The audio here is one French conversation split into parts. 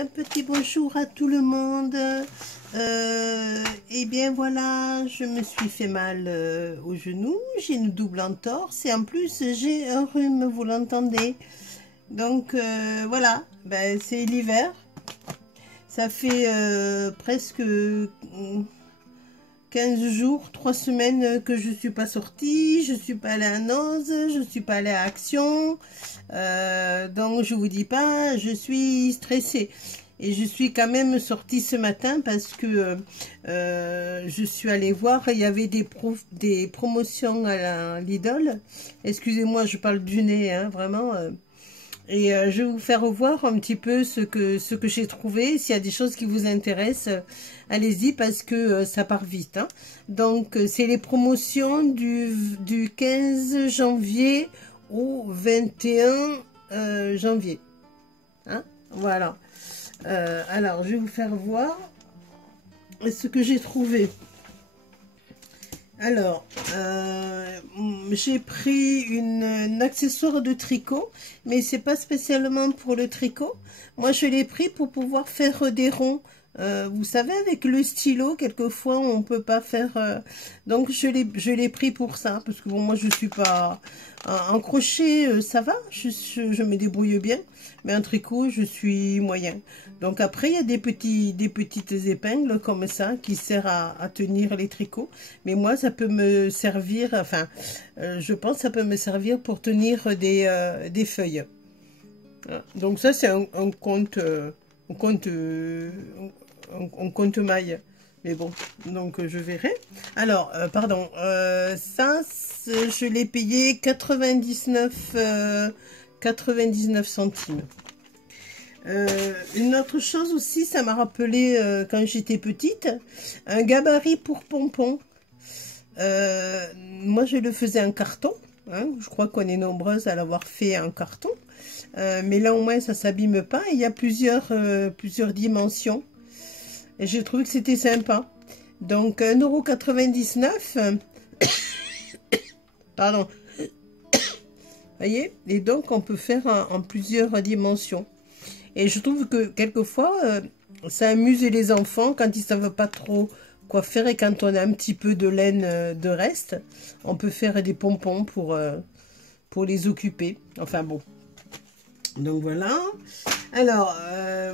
Un petit bonjour à tout le monde. Et bien voilà, je me suis fait mal au genou. J'ai une double entorse et en plus j'ai un rhume, vous l'entendez. Donc voilà, ben, c'est l'hiver. Ça fait presque 15 jours, 3 semaines que je suis pas sortie, je suis pas allée à Noz, je suis pas allée à Action. Donc je vous dis pas, je suis stressée. Et je suis quand même sortie ce matin parce que je suis allée voir, il y avait des promotions à la Lidl. Excusez-moi, je parle du nez, hein, vraiment. Et je vais vous faire voir un petit peu ce que j'ai trouvé. S'il y a des choses qui vous intéressent, allez-y parce que ça part vite. Hein. Donc, c'est les promotions du 15 janvier au 21 janvier. Hein, voilà. Alors, je vais vous faire voir ce que j'ai trouvé. Alors, j'ai pris un accessoire de tricot, mais c'est pas spécialement pour le tricot. Moi, je l'ai pris pour pouvoir faire des ronds. Vous savez, avec le stylo, quelquefois, on peut pas faire... donc, je l'ai pris pour ça, parce que bon, moi, je suis pas... En crochet, ça va, je me débrouille bien, mais en tricot, je suis moyen. Donc, après, il y a des petites épingles comme ça, qui servent à tenir les tricots. Mais moi, ça peut me servir, enfin, je pense que ça peut me servir pour tenir des feuilles. Donc, ça, c'est un compte maille. Mais bon, donc je verrai. Alors, pardon, ça, je l'ai payé 99 centimes. Une autre chose aussi, ça m'a rappelé quand j'étais petite, un gabarit pour pompons. Moi, je le faisais en carton. Hein, je crois qu'on est nombreuses à l'avoir fait en carton. Mais là, au moins, ça ne s'abîme pas. Il y a plusieurs dimensions. Et j'ai trouvé que c'était sympa. Donc, 1,99 €. Pardon. Voyez? Et donc, on peut faire en plusieurs dimensions. Et je trouve que quelquefois, ça amuse les enfants quand ils ne savent pas trop quoi faire. Et quand on a un petit peu de laine de reste, on peut faire des pompons pour les occuper. Enfin bon. Donc voilà. Alors,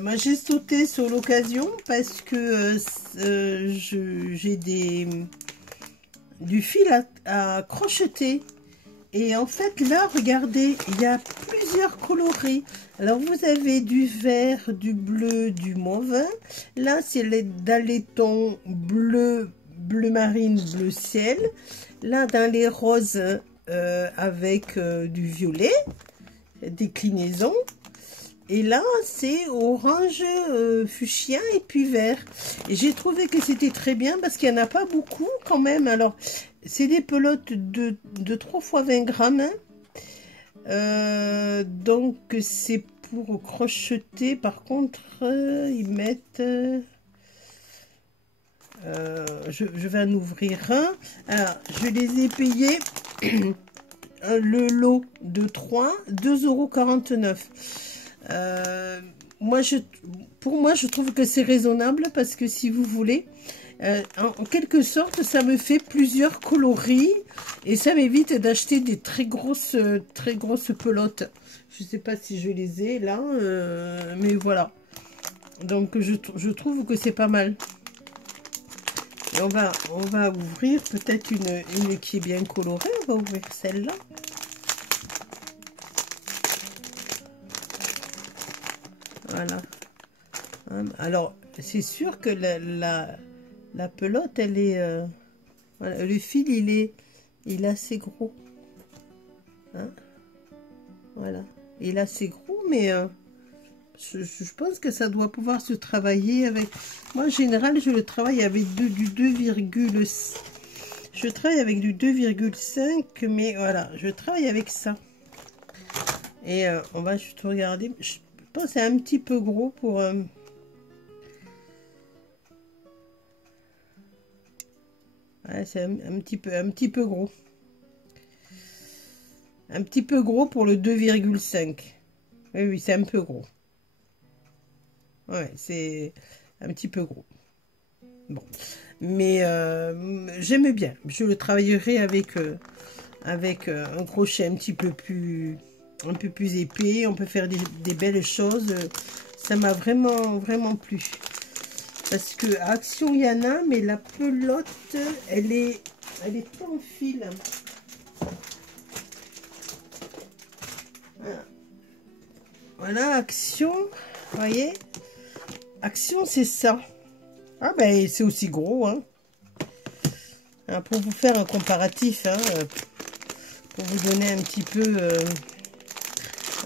moi j'ai sauté sur l'occasion parce que j'ai du fil à crocheter. Et en fait, là, regardez, il y a plusieurs coloris. Alors, vous avez du vert, du bleu, du mauve. Là, c'est dans les tons bleu, bleu marine, bleu ciel. Là, dans les roses, avec du violet, déclinaison. Et là, c'est orange, fuchsia et puis vert. Et j'ai trouvé que c'était très bien parce qu'il n'y en a pas beaucoup quand même. Alors, c'est des pelotes de 3 fois 20 grammes. Donc, c'est pour crocheter. Par contre, ils mettent... je vais en ouvrir un. Alors, je les ai payés... le lot de 3, 2,49 €. Pour moi, je trouve que c'est raisonnable parce que si vous voulez, en quelque sorte, ça me fait plusieurs coloris et ça m'évite d'acheter des très grosses pelotes. Je ne sais pas si je les ai là, mais voilà. Donc, je trouve que c'est pas mal. Et on va ouvrir peut-être une qui est bien colorée. On va ouvrir celle-là. Voilà. Alors, c'est sûr que la pelote, elle est... voilà, le fil, il est assez gros. Hein, voilà. Il est assez gros, mais je pense que ça doit pouvoir se travailler avec... Moi, en général, je le travaille avec du 2,5. Je travaille avec du 2,5, mais voilà, je travaille avec ça. Et on va juste regarder. Je pense que c'est un petit peu gros pour... Ouais, c'est un petit peu gros. Un petit peu gros pour le 2,5. Oui, c'est un peu gros. Ouais, c'est un petit peu gros. Bon, mais j'aime bien. Je le travaillerai avec un crochet un peu plus épais. On peut faire des belles choses. Ça m'a vraiment, vraiment plu. Parce que Action, il y en a, mais la pelote, elle est pas en fil. Voilà, voilà Action, vous voyez. Action, c'est ça. Ah ben, c'est aussi gros, hein. Alors, pour vous faire un comparatif, hein, pour vous donner un petit peu...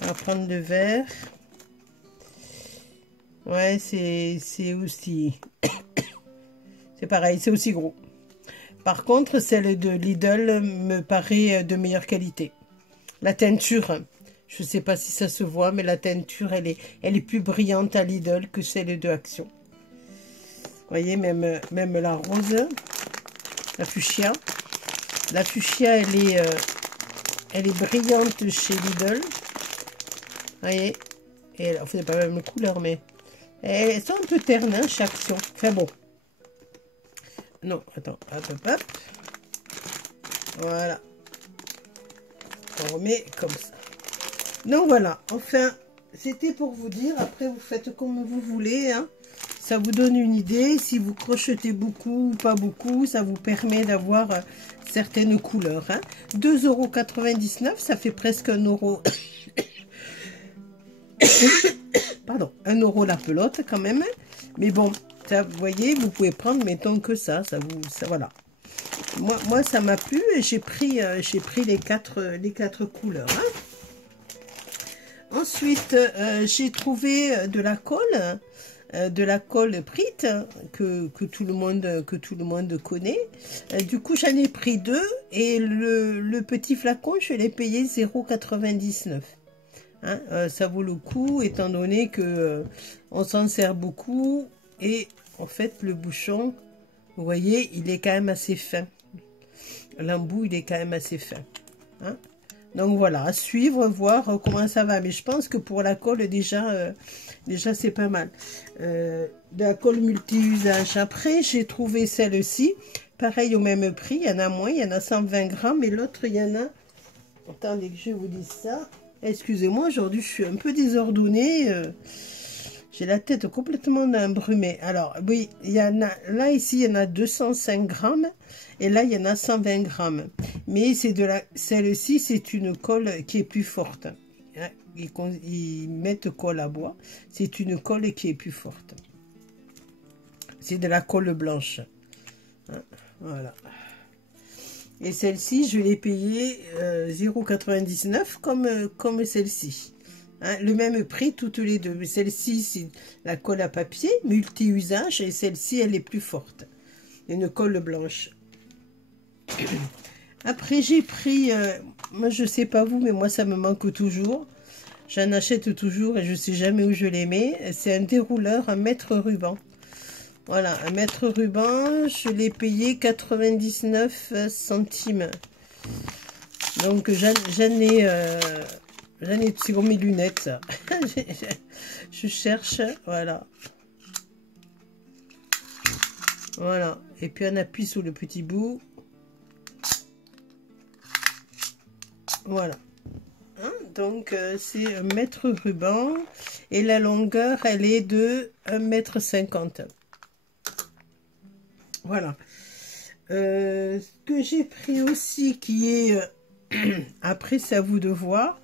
on va prendre le vert. Ouais, c'est aussi... c'est pareil, c'est aussi gros. Par contre, celle de Lidl me paraît de meilleure qualité. La teinture, je ne sais pas si ça se voit, mais la teinture, elle est plus brillante à Lidl que celle de Action. Vous voyez, même la rose, la fuchsia. La fuchsia, elle est brillante chez Lidl. Vous voyez, et enfin, c'est pas la même couleur, mais elles sont un peu ternes, hein, chez Action. Enfin bon. Non, attends, hop, hop, hop. Voilà. On remet comme ça. Donc voilà, enfin, c'était pour vous dire. Après, vous faites comme vous voulez, hein. Ça vous donne une idée. Si vous crochetez beaucoup ou pas beaucoup, ça vous permet d'avoir certaines couleurs. Hein. 2,99 €, ça fait presque 1 euro. Pardon, 1 euro la pelote quand même. Mais bon, ça, vous voyez, vous pouvez prendre, mettons que ça voilà. Moi, ça m'a plu et j'ai pris les quatre couleurs. Hein. Ensuite, j'ai trouvé de la colle Prit que tout le monde connaît. Du coup, j'en ai pris 2 et le petit flacon, je l'ai payé 0,99 €. Hein, ça vaut le coup étant donné que on s'en sert beaucoup et en fait le bouchon, vous voyez, il est quand même assez fin. L'embout, il est quand même assez fin. Hein. Donc voilà, à suivre, voir comment ça va. Mais je pense que pour la colle, déjà c'est pas mal. De la colle multi-usage. Après, j'ai trouvé celle-ci. Pareil, au même prix. Il y en a moins, il y en a 120 grammes. Et l'autre, il y en a... Attendez que je vous dise ça. Excusez-moi, aujourd'hui, je suis un peu désordonnée. J'ai la tête complètement embrumée. Alors, oui, il y en a... Là, ici, il y en a 205 grammes. Et là, il y en a 120 grammes. Mais c'est celle-ci, c'est une colle qui est plus forte. Ils mettent colle à bois. C'est une colle qui est plus forte. C'est de la colle blanche. Voilà. Et celle-ci, je l'ai payée 0,99 € comme celle-ci. Hein, le même prix toutes les deux. Mais celle-ci, c'est la colle à papier multi-usage. Et celle-ci, elle est plus forte. Une colle blanche. Après, j'ai pris, moi je sais pas vous, mais moi ça me manque toujours. J'en achète toujours et je sais jamais où je les mets. C'est un dérouleur, un mètre ruban. Voilà, un mètre ruban, je l'ai payé 99 centimes. Donc j'en ai, c'est comme mes lunettes, ça. Je cherche, voilà. Voilà, et puis on appuie sur le petit bout. Voilà. Hein, donc, c'est un mètre ruban. Et la longueur, elle est de 1,50 m. Voilà. Ce que j'ai pris aussi, qui est... après, c'est à vous de voir.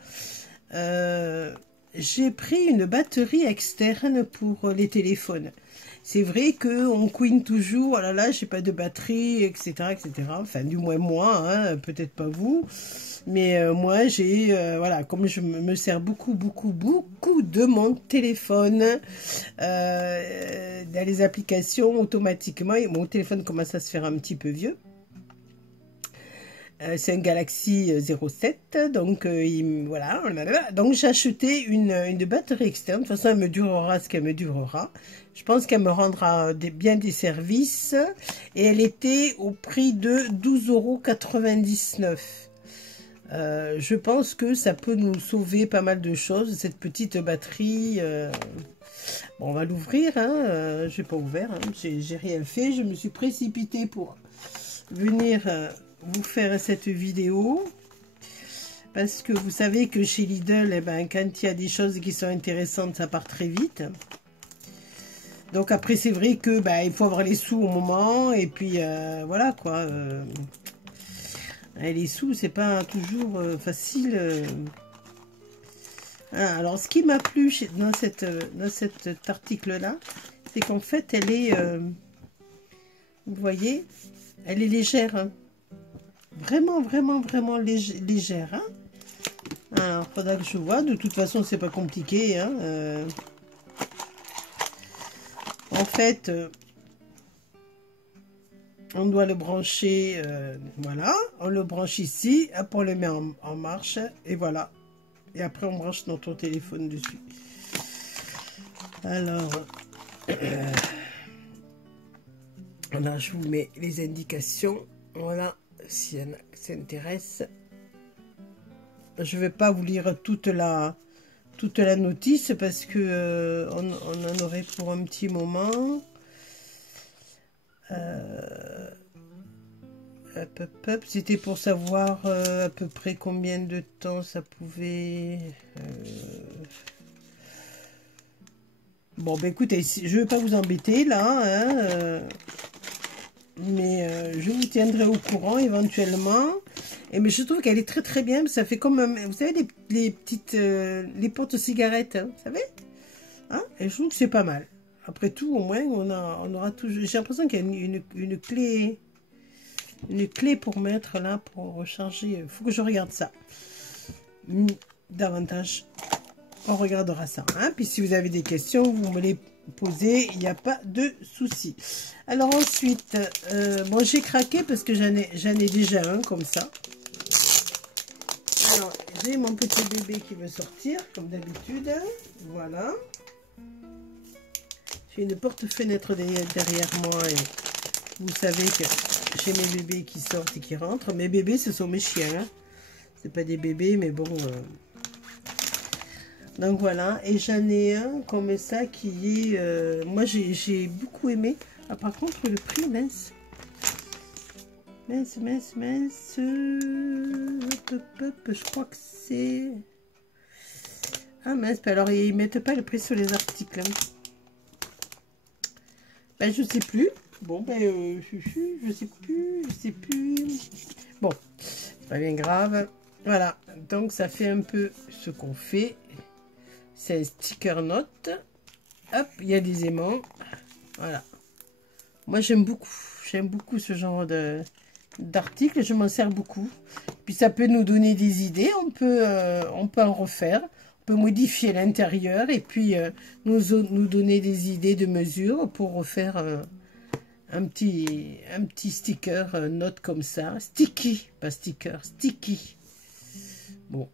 J'ai pris une batterie externe pour les téléphones. C'est vrai qu'on couine toujours, oh là là, j'ai pas de batterie, etc., etc. Enfin, du moins moi, hein, peut-être pas vous. Mais moi, j'ai, voilà, comme je me sers beaucoup de mon téléphone dans les applications automatiquement, et mon téléphone commence à se faire un petit peu vieux. C'est un Galaxy 07, donc voilà. Donc j'ai acheté une batterie externe. De toute façon, elle me durera ce qu'elle me durera. Je pense qu'elle me rendra bien des services. Et elle était au prix de 12,99 €. Je pense que ça peut nous sauver pas mal de choses, cette petite batterie. Bon, on va l'ouvrir, hein. Je n'ai pas ouvert, hein. J'ai rien fait. Je me suis précipitée pour venir vous faire cette vidéo. Parce que vous savez que chez Lidl, eh ben, quand il y a des choses qui sont intéressantes, ça part très vite. Donc après, c'est vrai que il faut avoir les sous au moment. Et puis, voilà quoi. Les sous, c'est pas toujours facile. Ah, alors, ce qui m'a plu dans cet article-là, c'est qu'en fait, elle est... vous voyez, elle est légère. Hein. Vraiment, vraiment, vraiment légère. Hein. Alors, faudra que je vois. De toute façon, c'est pas compliqué. Hein. En fait, on doit le brancher. Voilà. On le branche ici. Hop, on le met en marche. Et voilà. Et après, on branche notre téléphone dessus. Alors, là, je vous mets les indications. Voilà. Si elle s'intéresse. Je ne vais pas vous lire toute la notice parce que on en aurait pour un petit moment. C'était pour savoir à peu près combien de temps ça pouvait... Bon, ben écoutez, je ne vais pas vous embêter là, hein, mais je vous tiendrai au courant éventuellement. Mais je trouve qu'elle est très très bien. Ça fait comme, vous savez, les petites, les porte-cigarettes, hein, vous savez, hein, et je trouve que c'est pas mal. Après tout, au moins, on aura toujours. J'ai l'impression qu'il y a une clé pour mettre là, pour recharger. Il faut que je regarde ça davantage. On regardera ça. Hein. Puis si vous avez des questions, vous me les posez. Il n'y a pas de souci. Alors ensuite, bon, j'ai craqué parce que j'en ai déjà un comme ça. Alors, j'ai mon petit bébé qui veut sortir, comme d'habitude. Voilà. J'ai une porte-fenêtre derrière moi. Et vous savez que j'ai mes bébés qui sortent et qui rentrent. Mes bébés, ce sont mes chiens. Hein. C'est pas des bébés, mais bon... Donc voilà. Et j'en ai un comme ça qui est... moi, j'ai beaucoup aimé. Ah, par contre, le prix, mince. Mince. Je crois que c'est... Ah mince, alors ils mettent pas le prix sur les articles. Ben, je sais plus. Bon, ben, je sais plus. Bon, c'est pas bien grave. Voilà, donc ça fait un peu ce qu'on fait. C'est un sticker note. Hop, il y a des aimants. Voilà. Moi, j'aime beaucoup ce genre d'article. Je m'en sers beaucoup. Puis ça peut nous donner des idées. On peut en refaire. On peut modifier l'intérieur et puis nous donner des idées de mesure pour refaire un petit sticker note comme ça. Sticky, pas sticker, sticky. Bon.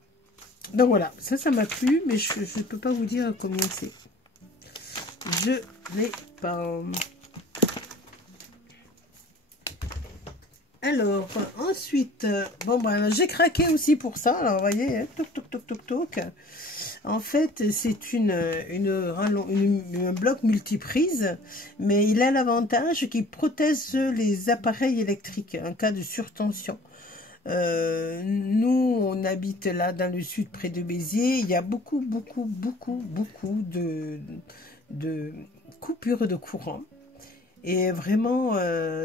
Donc voilà, ça m'a plu, mais je ne peux pas vous dire combien c'est. Je l'ai pas. Alors, ensuite, bon, ben, j'ai craqué aussi pour ça. Alors, vous voyez, hein, toc. En fait, c'est un bloc multiprise, mais il a l'avantage qu'il protège les appareils électriques en cas de surtension. Nous, on habite là dans le sud, près de Béziers. Il y a beaucoup de coupures de courant. Et vraiment,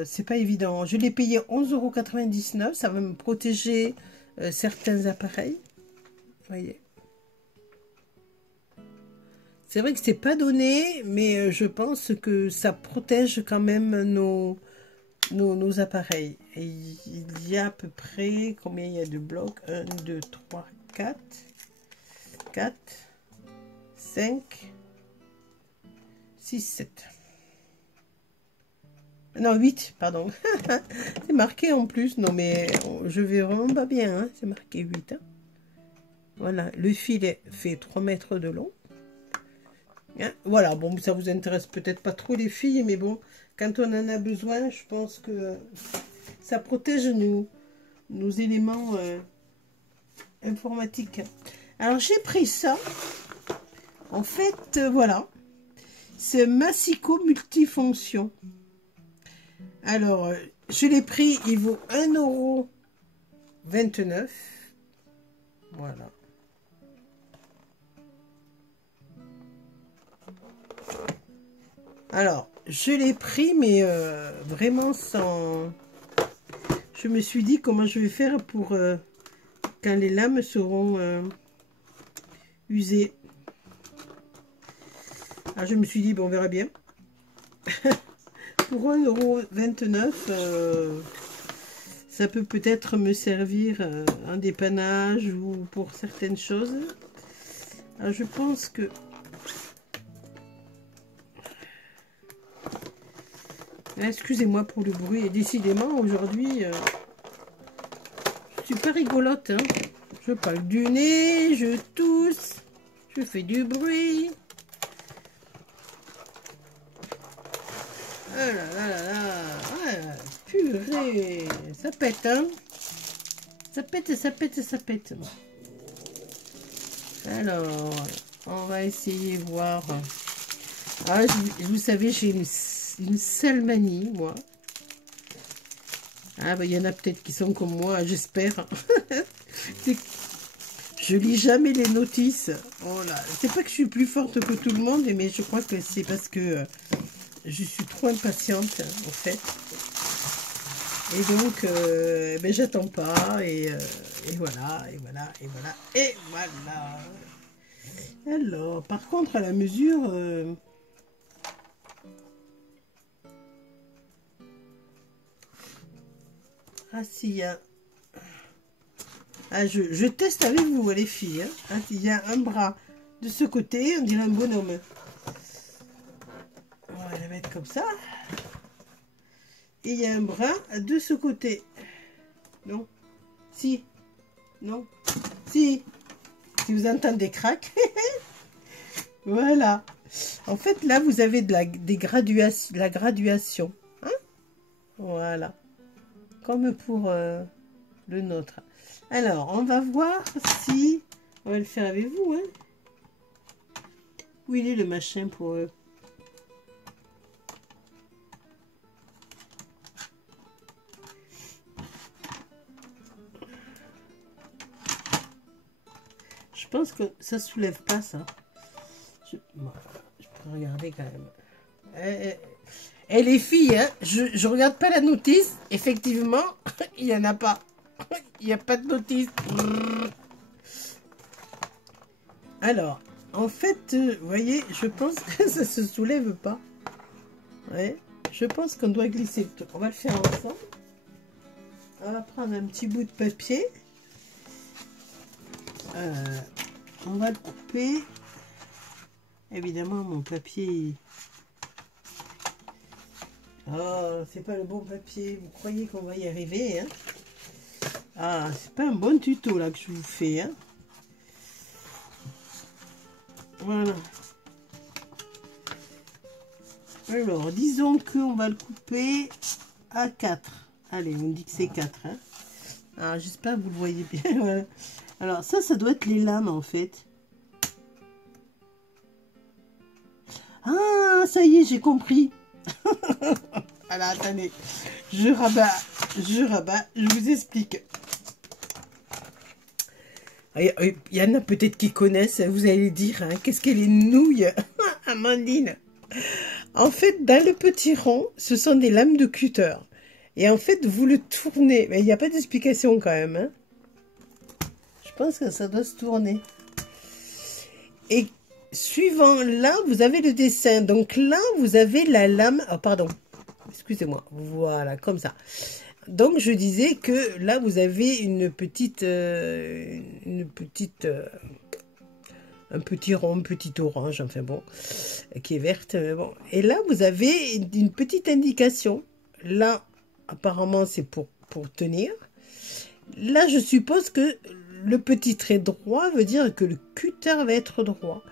c'est pas évident. Je l'ai payé 11,99 €. Ça va me protéger certains appareils. Vous voyez. C'est vrai que c'est pas donné, mais je pense que ça protège quand même nos appareils. Et il y a à peu près, combien il y a de blocs? 1, 2, 3, 4, 5, 6, 7. Non, 8, pardon. C'est marqué en plus. Non, mais je vais vraiment pas bien. Hein. C'est marqué 8. Hein. Voilà, le filet fait 3 mètres de long. Hein. Voilà, bon, ça vous intéresse peut-être pas trop les filles, mais bon, quand on en a besoin, je pense que ça protège nos éléments informatique. Alors, j'ai pris ça. En fait, voilà. C'est Massico multifonction. Alors, je l'ai pris. Il vaut 1,29 €. Voilà. Alors, je l'ai pris, mais vraiment sans... Je me suis dit comment je vais faire pour quand les lames seront usées. Alors, je me suis dit, bon, on verra bien. Pour 1,29 €, ça peut peut-être me servir en dépannage ou pour certaines choses. Alors, je pense que... Excusez-moi pour le bruit. Et décidément, aujourd'hui, je suis pas rigolote. Hein. Je parle du nez, je tousse, je fais du bruit. Ah là là là là. Ah, purée. Ça pète, hein. Ça pète, ça pète, ça pète. Alors, on va essayer de voir. Ah, vous savez, j'ai une sale manie, moi. Ah, bah, il y en a peut-être qui sont comme moi, j'espère. Je lis jamais les notices. Oh là, c'est pas que je suis plus forte que tout le monde, mais je crois que c'est parce que je suis trop impatiente, en fait. Et donc, ben, j'attends pas, et voilà, et voilà, et voilà, et voilà. Alors, par contre, à la mesure... Ah, s'il y a... Ah, je teste avec vous, les filles. Hein. Ah, s'il y a un bras de ce côté, on dirait un bonhomme. On va la mettre comme ça. Et il y a un bras de ce côté. Non. Si. Non. Si. Si vous entendez crack. Voilà. En fait, là, vous avez de la graduation. Hein, voilà. Comme pour le nôtre. Alors, on va voir si... On va le faire avec vous. Hein. Où il est le machin pour... Je pense que ça soulève pas ça. Je peux regarder quand même. Et les filles, hein, je regarde pas la notice. Effectivement, il n'y en a pas. Il n'y a pas de notice. Alors, en fait, vous voyez, je pense que ça se soulève pas. Ouais, je pense qu'on doit glisser. On va le faire ensemble. On va prendre un petit bout de papier. On va le couper. Évidemment, mon papier... Oh, c'est pas le bon papier. Vous croyez qu'on va y arriver, hein? Ah, c'est pas un bon tuto, là, que je vous fais, hein? Voilà. Alors, disons qu'on va le couper à 4. Allez, on dit que c'est 4, hein? Alors, j'espère que vous le voyez bien, voilà. Alors, ça doit être les lames, en fait. Ah, ça y est, j'ai compris. Alors, attendez. Je rabats, je vous explique. Il y en a peut-être qui connaissent, vous allez dire, hein, qu'est-ce qu'elle est nouille, Amandine. En fait, dans le petit rond, ce sont des lames de cutter. Et en fait, vous le tournez. Mais il n'y a pas d'explication quand même, hein. Je pense que ça doit se tourner. Et suivant là, vous avez le dessin. Donc là, vous avez la lame... Oh, pardon. Excusez-moi. Voilà, comme ça. Donc, je disais que là, vous avez un petit rond, petit orange, enfin bon, qui est verte. Bon. Et là, vous avez une petite indication. Là, apparemment, c'est pour tenir. Là, je suppose que le petit trait droit veut dire que le cutter va être droit.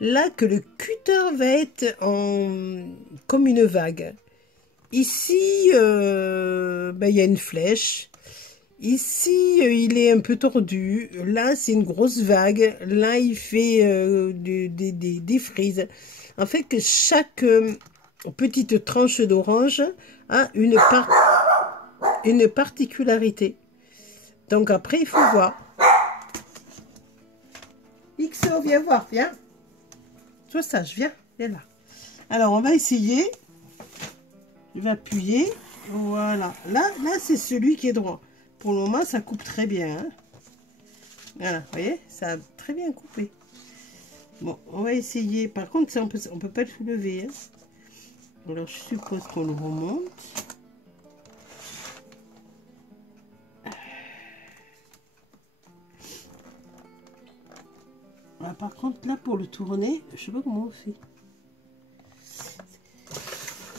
Là, que le cutter va être comme une vague. Ici, ben, y a une flèche. Ici, il est un peu tordu. Là, c'est une grosse vague. Là, il fait des frises. En fait, que chaque petite tranche d'orange a une particularité. Donc après, il faut voir. XO, viens voir, viens. Sois sage, viens là. Alors, on va essayer. Je vais appuyer. Voilà. Là c'est celui qui est droit. Pour le moment, ça coupe très bien. Hein. Voilà, vous voyez, ça a très bien coupé. Bon, on va essayer. Par contre, ça, on peut pas le soulever. Hein. Alors, je suppose qu'on le remonte. Ah, par contre, là, pour le tourner, je sais pas comment on fait.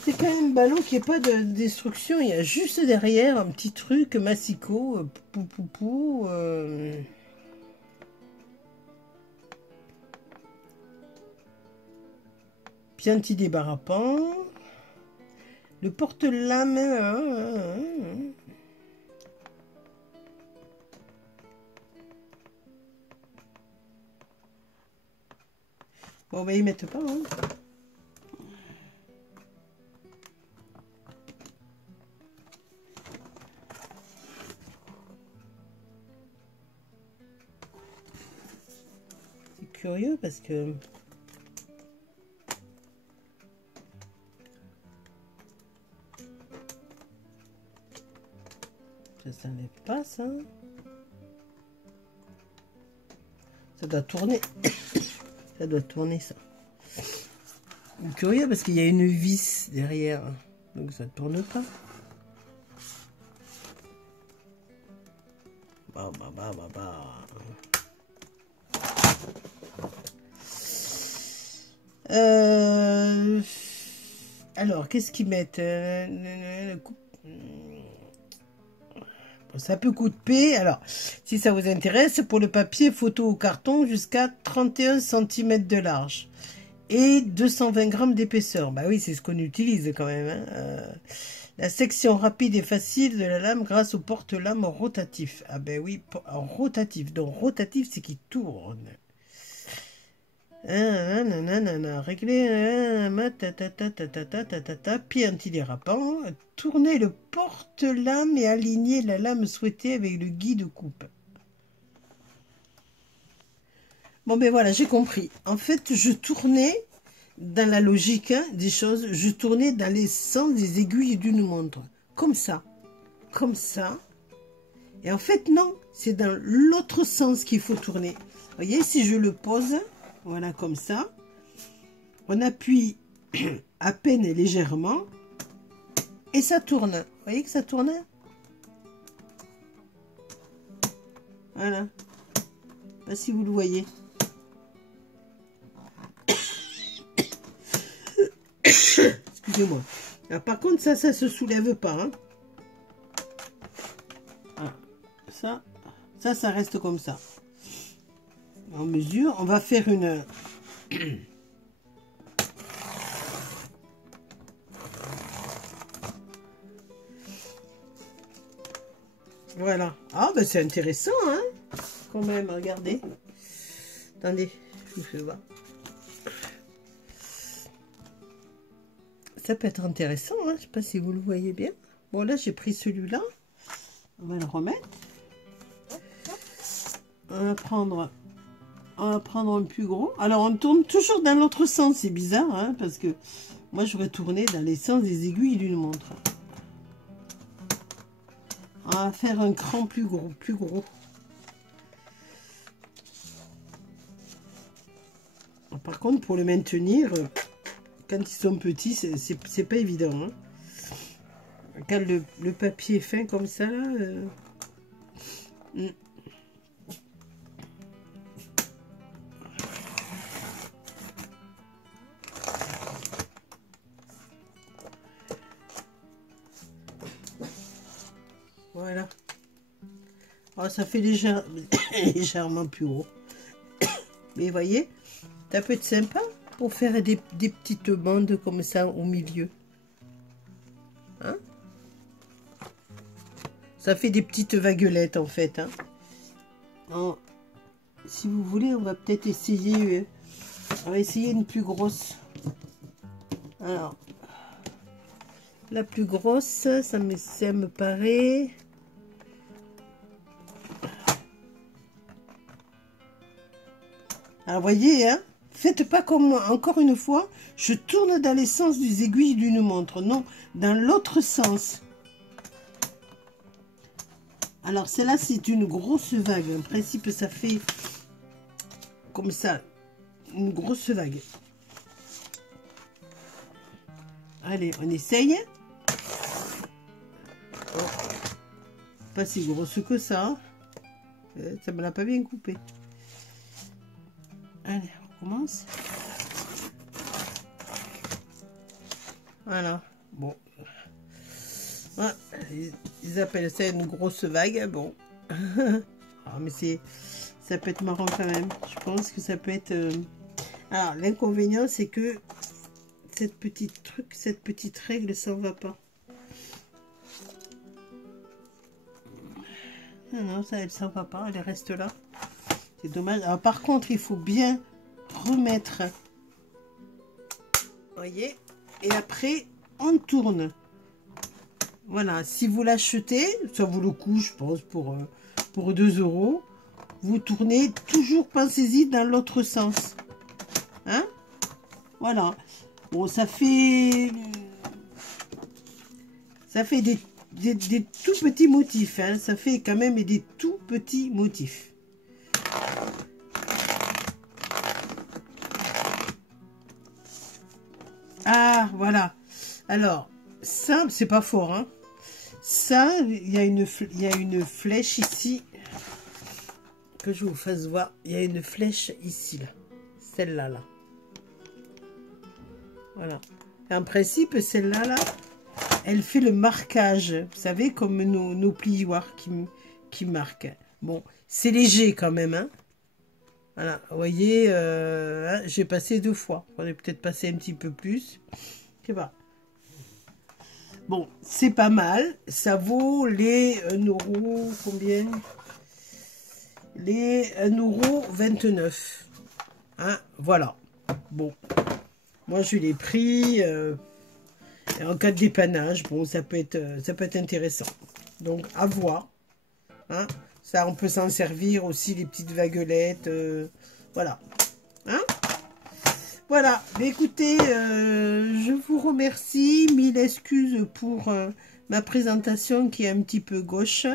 C'est quand même un ballon qui n'est pas de destruction. Il y a juste derrière un petit truc massicot. Puis anti-débarrassant. Le porte-lame. Bon, bah, ils mettent pas. Hein. C'est curieux parce que... Ça s'enlève pas, ça. Ça doit tourner. Ça doit tourner, ça. C'est curieux parce qu'il y a une vis derrière. Donc ça ne tourne pas. Alors, qu'est-ce qu'ils mettent ça peut couper. Alors, si ça vous intéresse, pour le papier photo au carton, jusqu'à 31 cm de large et 220 g d'épaisseur. Bah oui, c'est ce qu'on utilise quand même. Hein. La section rapide et facile de la lame grâce au porte-lame rotatif. Ah ben oui, rotatif. Donc rotatif, c'est qu'il tourne. Régler, pied antidérapant, tourner le porte-lame et aligner la lame souhaitée avec le guide coupe. Bon ben voilà, j'ai compris. En fait, je tournais dans la logique des choses, je tournais dans les sens des aiguilles d'une montre. Comme ça. Et en fait, non, c'est dans l'autre sens qu'il faut tourner. Vous voyez, si je le pose... Voilà, comme ça. On appuie à peine et légèrement. Et ça tourne. Vous voyez que ça tourne? Voilà. Je sais pas si vous le voyez. Excusez-moi. Par contre, ça se soulève pas. Hein. Voilà. Ça reste comme ça. En mesure, on va faire une... Voilà. Ah, ben c'est intéressant, hein, quand même, regardez. Attendez, je vous fais voir. Ça peut être intéressant, hein, je sais pas si vous le voyez bien. Bon, là, j'ai pris celui-là. On va le remettre. On va prendre un plus gros. Alors, on tourne toujours dans l'autre sens. C'est bizarre, hein, parce que moi, j'aurais tourné dans les sens des aiguilles d'une montre. On va faire un cran plus gros. Par contre, pour le maintenir, quand ils sont petits, c'est pas évident. Hein. Quand le papier est fin comme ça, là... Voilà. Alors, ça fait légèrement plus haut. Mais vous voyez, ça peut être sympa pour faire des petites bandes comme ça au milieu. Hein? Ça fait des petites vaguelettes en fait. Hein. Alors, si vous voulez, on va peut-être essayer. On va essayer une plus grosse. Alors, la plus grosse, ça me paraît. Alors, voyez, hein, faites pas comme moi. Encore une fois, je tourne dans les sens des aiguilles d'une montre. Non, dans l'autre sens. Alors, celle-là, c'est une grosse vague. En principe, ça fait comme ça, une grosse vague. Allez, on essaye. Oh. Pas si grosse que ça. Ça me l'a pas bien coupé. Allez, on commence. Voilà. Bon. Ouais, ils appellent ça une grosse vague. Bon. Ah, mais ça peut être marrant quand même. Je pense que ça peut être... Alors, l'inconvénient, c'est que cette petite règle s'en va pas. Non, non, ça, elle s'en va pas. Elle reste là. C'est dommage. Alors, par contre, il faut bien remettre. Voyez. Et après, on tourne. Voilà. Si vous l'achetez, ça vaut le coup, je pense, pour 2 €. Vous tournez toujours, pensez-y, dans l'autre sens. Hein? Voilà. Bon, ça fait des tout petits motifs. Hein. Ça fait quand même des tout petits motifs. Ah, voilà. Alors, ça, c'est pas fort. Hein. Ça, il y a une flèche ici. Que je vous fasse voir. Il y a une flèche ici, là. Celle-là, là. Voilà. Et en principe, celle-là, là, elle fait le marquage. Vous savez, comme nos plioirs qui marquent. Bon, c'est léger quand même, hein. Voilà, vous voyez, hein, j'ai passé 2 fois. On est peut-être passé un petit peu plus. Je sais pas. Bon, c'est pas mal. Ça vaut les 1 €, combien? Les 1,29 €. Hein, voilà. Bon. Moi, je l'ai pris. En cas de dépannage, bon, ça peut être intéressant. Donc, à voir. Hein. Ça, on peut s'en servir aussi, les petites vaguelettes. Voilà. Hein. Voilà. Mais écoutez, je vous remercie. 1000 excuses pour ma présentation qui est un petit peu gauche.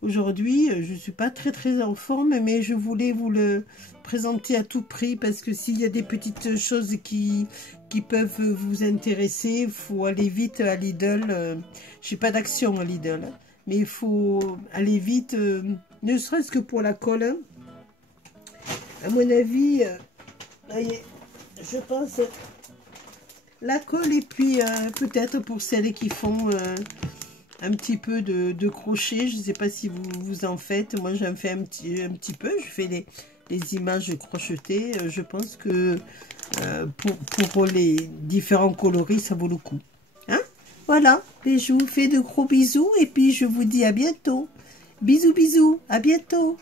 Aujourd'hui, je ne suis pas très en forme, mais je voulais vous le présenter à tout prix parce que s'il y a des petites choses qui peuvent vous intéresser, il faut aller vite à Lidl. Je n'ai pas d'action à Lidl, mais il faut aller vite, ne serait-ce que pour la colle. À mon avis, je pense la colle et puis peut-être pour celles qui font... un petit peu de crochet, je ne sais pas si vous en faites, moi j'en fais un petit peu, je fais les images crochetées, je pense que pour les différents coloris, ça vaut le coup. Hein? Voilà, et je vous fais de gros bisous, et puis je vous dis à bientôt. Bisous, bisous, à bientôt.